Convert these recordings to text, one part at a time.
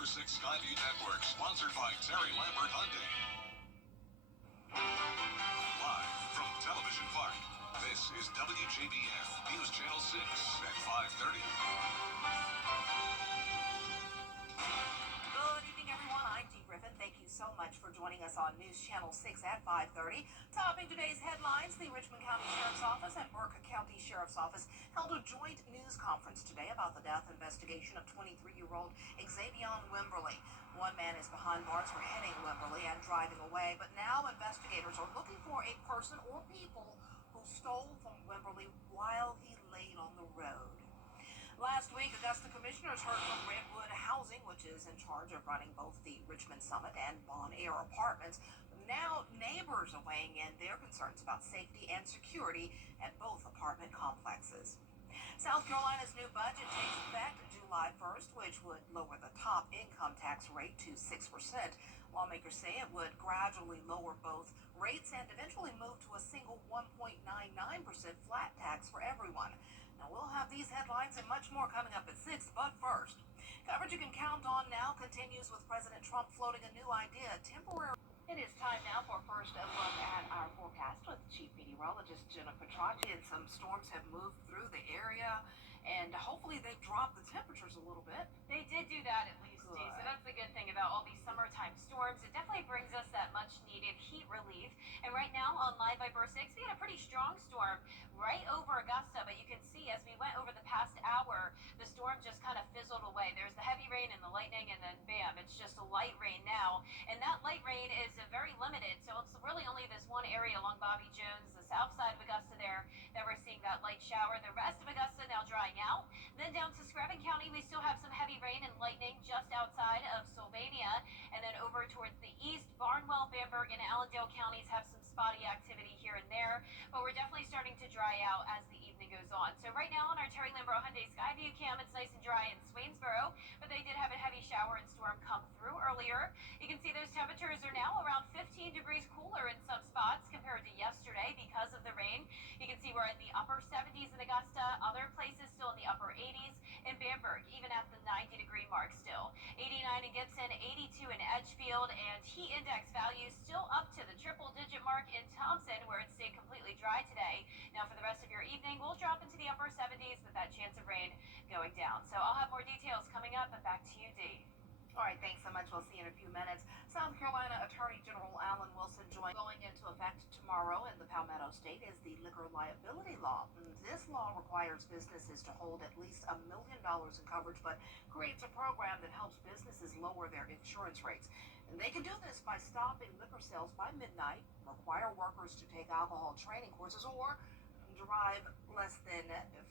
Viper 6 Skyview Network, sponsored by Terry Lambert Hyundai. Live from Television Park, this is WJBF News Channel 6 at 5:30. Good evening, everyone. I'm Dee Griffin. Thank you so much for joining us on News Channel 6 at 5:30. Topping today's headlines, the Richmond County Sheriff's Office and Burke County Sheriff's Office held a joint news conference today about the death investigation of 23-year-old Xavier Wimberly. One man is behind bars for hitting Wimberly and driving away, but now investigators are looking for a person or people who stole from Wimberly while he laid on the road. Last week, Augusta commissioners heard from Redwood Housing, which is in charge of running both the Richmond Summit and Bon Air apartments. Now, neighbors are weighing in their concerns about safety and security at both apartment complexes. South Carolina's new budget takes effect July 1st, which would lower the top income tax rate to 6%. Lawmakers say it would gradually lower both rates and eventually move to a single 1.99% flat tax for everyone. Now, we'll have these headlines and much more coming up at 6, but first, coverage you can count on now continues with President Trump floating a new idea, temporary. It is time now for first a look at our forecast with Chief Meteorologist Jenna Petracci. And some storms have moved through the area, and hopefully they've dropped the temperatures a little bit. They did do that at least, Dee. So that's the good thing about all these summertime storms. It definitely brings us that much needed heat relief. And right now on Live Viper 6, we had a pretty strong storm right over Augusta, but you can see as we went over the past hour, the storm just kind of fizzled away. There's the heavy rain and the lightning, and then bam, it's just a light rain now. And that light rain is very limited, so it's really only this one area along Bobby Jones, the south side of Augusta there, that we're seeing that light shower. The rest of Augusta now drying out. Then down to Screven County, we still have some heavy rain and lightning just outside of Sylvania, and then over towards the east, Barnwell, Bamberg, and Allendale counties have some spotty activity here and there, but we're definitely starting to dry out as the evening goes on. So right now on our Terry Lambert Hyundai Skyview cam, it's nice and dry in Swainsboro, but they did have a heavy shower and storm come through earlier. You can see those temperatures are now around 15 degrees cooler in some spots compared to yesterday because of the rain. You can see we're in the upper 70s in Augusta, other places still in the upper 80s in Bamberg, even at the 90-degree mark still. 89 in Gibson, 82 in Edgefield, and heat index values still up to the triple-digit mark in Thompson, where it stayed completely dry today. Now for the rest of your evening, we'll drop into the upper 70s with that chance of rain going down. So I'll have more details coming up, but back to you, Dee. All right, thanks so much. We'll see you in a few minutes. South Carolina Attorney General Alan Wilson going into effect tomorrow in the Palmetto State is the liquor liability law. This law requires businesses to hold at least $1 million in coverage, but creates a program that helps businesses lower their insurance rates. And they can do this by stopping liquor sales by midnight, require workers to take alcohol training courses, or derive less than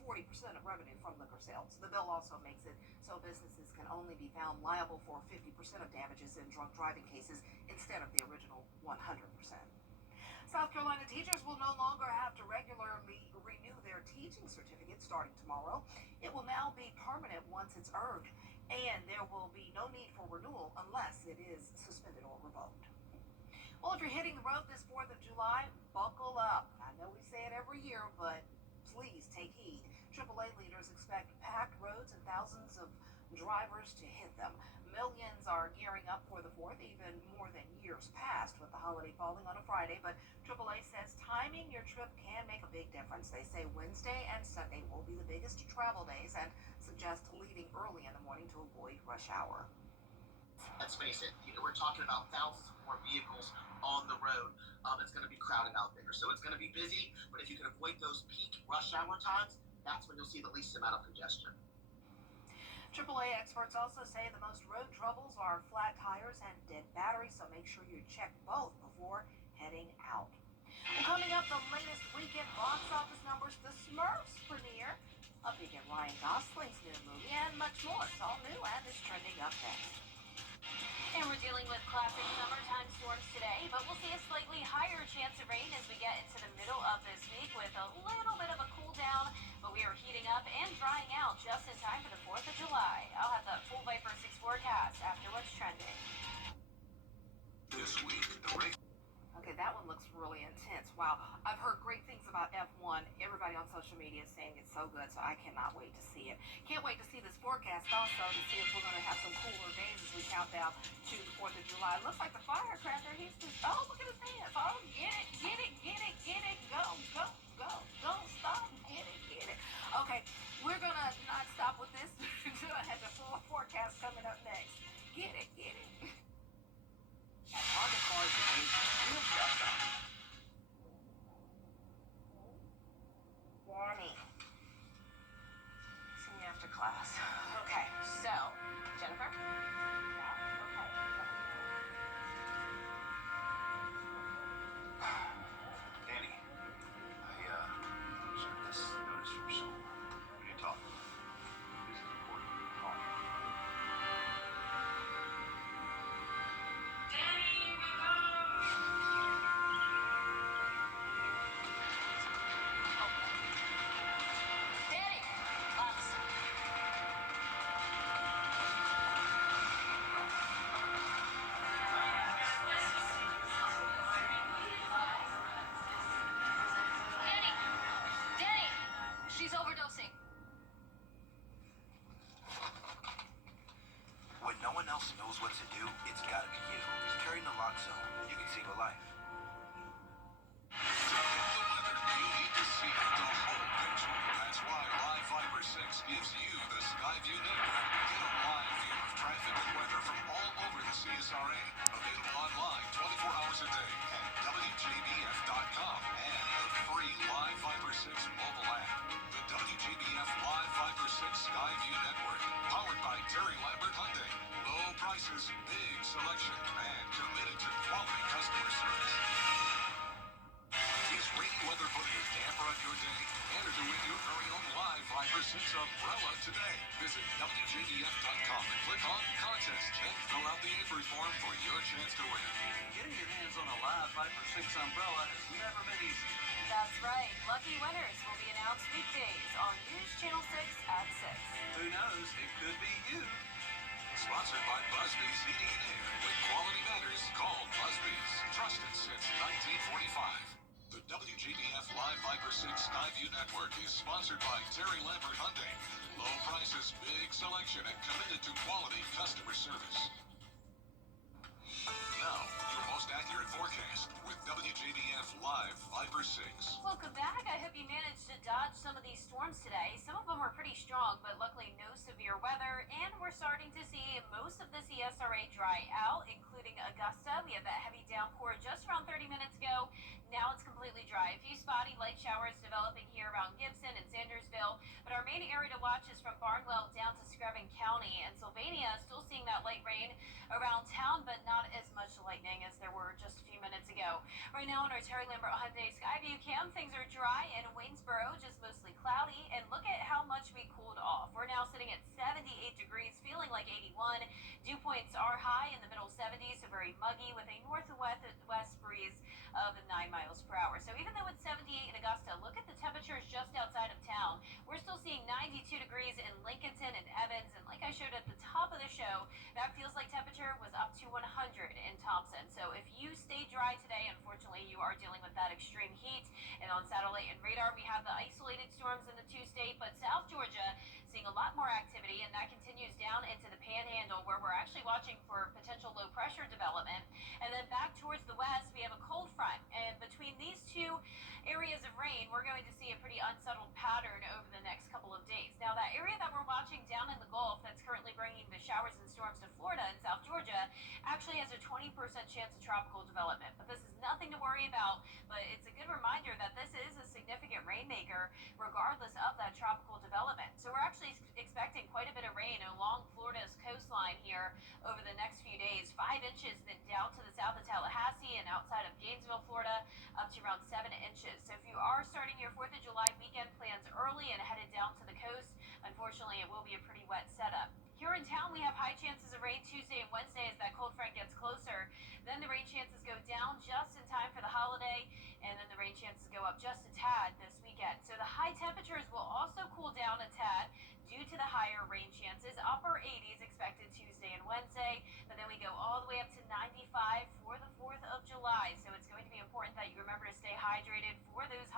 40% of revenue from liquor sales. The bill also makes it so businesses can only be found liable for 50% of damages in drunk driving cases instead of the original 100%. South Carolina teachers will no longer have to regularly renew their teaching certificate starting tomorrow. It will now be permanent once it's earned, and there will be no need for renewal unless it is suspended or revoked. Well, if you're hitting the road this 4th of July, buckle up. I know we say it every year, but please take heed. AAA leaders expect packed roads and thousands of drivers to hit them. Millions are gearing up for the 4th, even more than years past, with the holiday falling on a Friday. But AAA says timing your trip can make a big difference. They say Wednesday and Sunday will be the biggest travel days and suggest leaving early in the morning to avoid rush hour. Let's face it, we're talking about thousands more vehicles on the road. It's going to be crowded out there. So it's going to be busy, but if you can avoid those peak rush hour times, that's when you'll see the least amount of congestion. AAA experts also say the most road troubles are flat tires and dead batteries, so make sure you check both before heading out. Well, coming up, the latest weekend box office numbers, the Smurfs premiere, a peek at Ryan Gosling's new movie, and much more. It's all new and is trending up next. And we're dealing with classic summertime storms today, but we'll see a slightly higher chance of rain as we get into the middle of this week with a little bit of a cool down, but we are heating up and drying out just in time for the 4th of July. I'll have the full Viper 6 forecast after what's trending. This week, the rain. Okay, that one looks really intense. Wow, I've heard great things about F1. Everybody on social media is saying it's so good, so I cannot wait to see it. Can't wait to see this forecast also to see if we're going to have some cooler days as we count down to the 4th of July. Looks like the firecracker, he's just, oh, look at his hands. Oh, get it, get it, get it, get it, go, go, go, don't stop, get it, get it. Okay, we're going to not stop with this. I have the full forecast coming up next. Get it, get it. At Honda Cars Range, we have got them. Danny. See you after class. Okay, so, Jennifer? Yeah, okay. Danny, I just got this notice from someone. We need to talk. This is important. Call me. Danny! Class. Danny! Danny! She's overdosing. When no one else knows what to do, it's gotta be you. Carry naloxone. You can save a life. To get the weather, you need to see the whole picture. That's why Live Fiber 6 gives you the Skyview network. Get a live view of traffic and weather from all over the CSRA. Available online 24 hours a day at WJBF.com and the free Live Fiber 6 mobile app. The WJBF Live Fiber 6 Skyview network, powered by Terry Lambert Hyundai. Low prices, big selection, and committed to quality customer service. Is rainy weather putting a damper on your day? Enter to win your very own Live Fiber 6 umbrella today. Visit WJBF.com and click on Contest. Then fill out the entry form for your chance to win. Getting your hands on a Live Viper 6 umbrella has never been easier. That's right. Lucky winners will be announced weekdays on News Channel 6 at 6. Who knows? It could be you. Sponsored by Busby's Heating and Air. When quality matters, call Busby's. Trusted since 1945. The WJBF Live Fiber 6 Skyview Network is sponsored by Terry Lambert Hyundai. Low prices, big selection, and committed to quality customer service. Now, your most accurate forecast with WJBF Live Fiber 6. Welcome back. I hope you managed to dodge some of these storms today. Some of them were pretty strong, but luckily no severe weather. And we're starting to see most of the CSRA dry out, including Augusta. We had that heavy downpour just around 30 minutes ago. Now it's completely dry. A few spotty light showers developing here around Gibson and Sandersville. But our main area to watch is from Barnwell down to Screven County. And Sylvania still seeing that light rain around town, but not as much lightning as there were just a few minutes ago. Right now on our Terry Lambert Hyundai Skyview cam, things are dry, and in Waynesboro, just mostly cloudy. And look at how much we cooled off. We're now sitting at 78 degrees, feeling like 81. Dew points are high in the middle 70s, so very muggy with a north west breeze of 9 miles per hour. So even though it's 78 in Augusta, look at the temperatures just outside of town. We're still seeing 92 degrees in Lincolnton and Evans, and like I showed at the top of the show, that feels like temperature was up to 100 in Thompson. So if you stay dry today, unfortunately, you are dealing with that extreme heat. And on satellite and radar, we have the isolated storms in the two-state, but South Georgia seeing a lot more activity, and that continues down into the Panhandle, where we're actually watching for potential low pressure development. And then back towards the west, we have a cold front, and between these two areas of rain, we're going to see a pretty unsettled pattern over the next couple of days. Now, that area that we're watching down in the Gulf that's currently bringing the showers and storms to Florida and South Georgia actually has a 20% chance of tropical development. But this is nothing to worry about, but it's a good reminder that this is a significant rainmaker regardless of that tropical development. So we're actually expecting quite a bit of rain along Florida's coastline here over the next few days. 5 inches then down to the south of Tallahassee and outside of Gainesville, Florida, up to around 7 inches. So if you are starting your 4th of July weekend plans early and headed down to the coast, unfortunately, it will be a pretty wet setup. Here in town, we have high chances of rain Tuesday and Wednesday as that cold front gets closer. Then the rain chances go down just in time for the holiday, and then the rain chances go up just a tad this weekend. So the high temperatures will also cool down a tad due to the higher rain chances. Upper 80s expected Tuesday and Wednesday, but then we go all the way up to 95 for the 4th of July. So it's going to be important that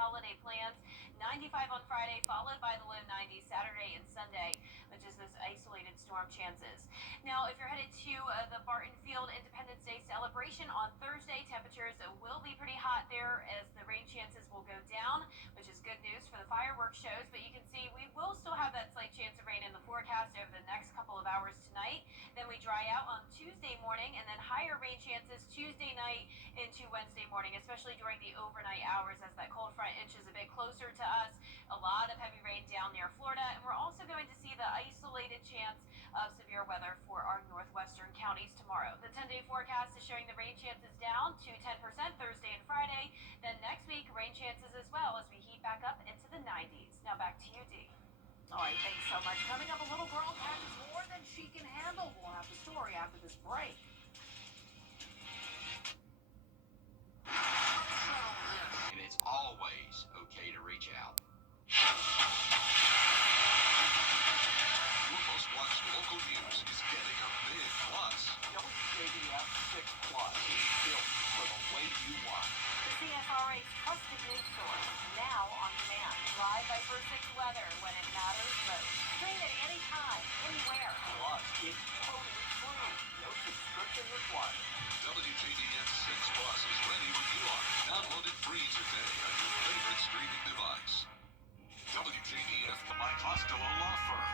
holiday plans. 95 on Friday, followed by the low 90s Saturday and Sunday, which is those isolated storm chances. Now, if you're headed to the Barton Field Independence Day celebration on Thursday, temperatures will be pretty hot there as the rain chances will go down, which is good news for the fireworks shows. But you can see we will still have that slight chance of rain in the forecast over the next couple of hours tonight. Then we dry out on Tuesday morning, and then higher rain chances Tuesday night into Wednesday morning, especially during the overnight hours as that cold front inches a bit closer to us. A lot of heavy rain down near Florida, and we're also going to see the isolated chance of severe weather for our northwestern counties tomorrow. The 10-day forecast is showing the rain chances down to 10% Thursday and Friday. Then next week, rain chances as well as we heat back up into the 90s. Now back to you, Dee. All right, thanks so much. Coming up, a little girl catches more than she can handle. We'll have the story after this break. And it's always okay to reach out. Your most watched local news is getting a big plus. WJBF 6 Plus is built for the way you want. The CSRA's trusted news source, now on demand. Live Viper 6 weather when it matters most. Stream it anytime, anywhere. Plus, it's totally free. No subscription required. WJBF 6 Plus is ready when you are. Download it free today on your favorite streaming device. WJBF, the Mike Costello Law Firm.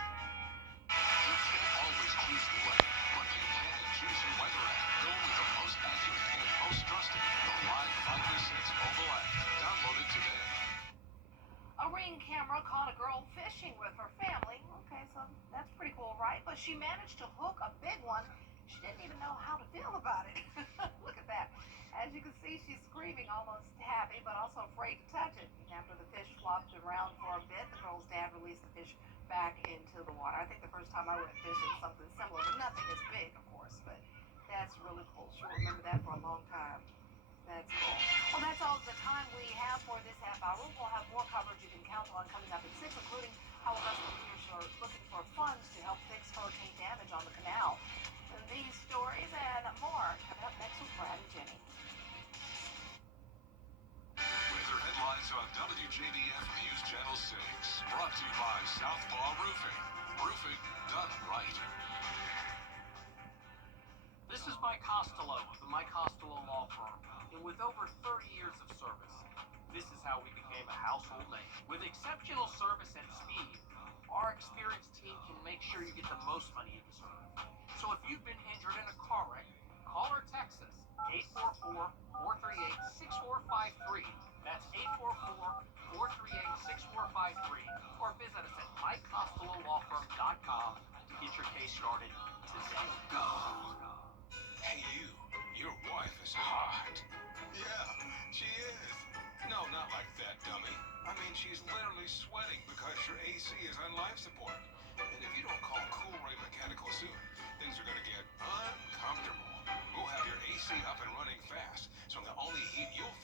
You can't always choose the weather, but you can choose your weather app. Go with the most accurate and most trusted, the Live Viper 6 mobile app. Download it today. A Ring camera caught a girl fishing with her family. Okay, so that's pretty cool, right? But she managed to hook a big one. She didn't even know how to feel about it. Look at that. As you can see, she's screaming, almost happy, but also afraid to touch it. After the fish flopped around for a bit, the girl's dad released the fish back into the water. I think the first time I went fishing, something similar, but nothing as big, of course. But that's really cool. She'll remember that for a long time. That's cool. Well, that's all the time we have for this half hour. We'll have more coverage you can count on coming up at 6, including how Augusta leaders are looking for funds to help fix hurricane damage on the canal. And these stories and more coming up next with Brad and Jenny. Weather headlines on WJBF News Channel 6. Brought to you by Southpaw Roofing. Roofing done right. This is Mike Costello of the Mike Costello Law Firm. And with over 30 years of service, this is how we became a household name. With exceptional service and speed, our experienced team can make sure you get the most money you deserve. So if you've been injured in a car wreck, call or text us 844-438-6453. That's 844-438-6453. Or visit us at MikeCostelloLawFirm.com to get your case started today. Hey, your wife is hot. Yeah, she is. No, not like that, dummy. I mean, she's literally sweating because your AC is on life support. And if you don't call Cool Ray Mechanical soon, things are going to get uncomfortable. We'll have your AC up and running fast, so the only heat you'll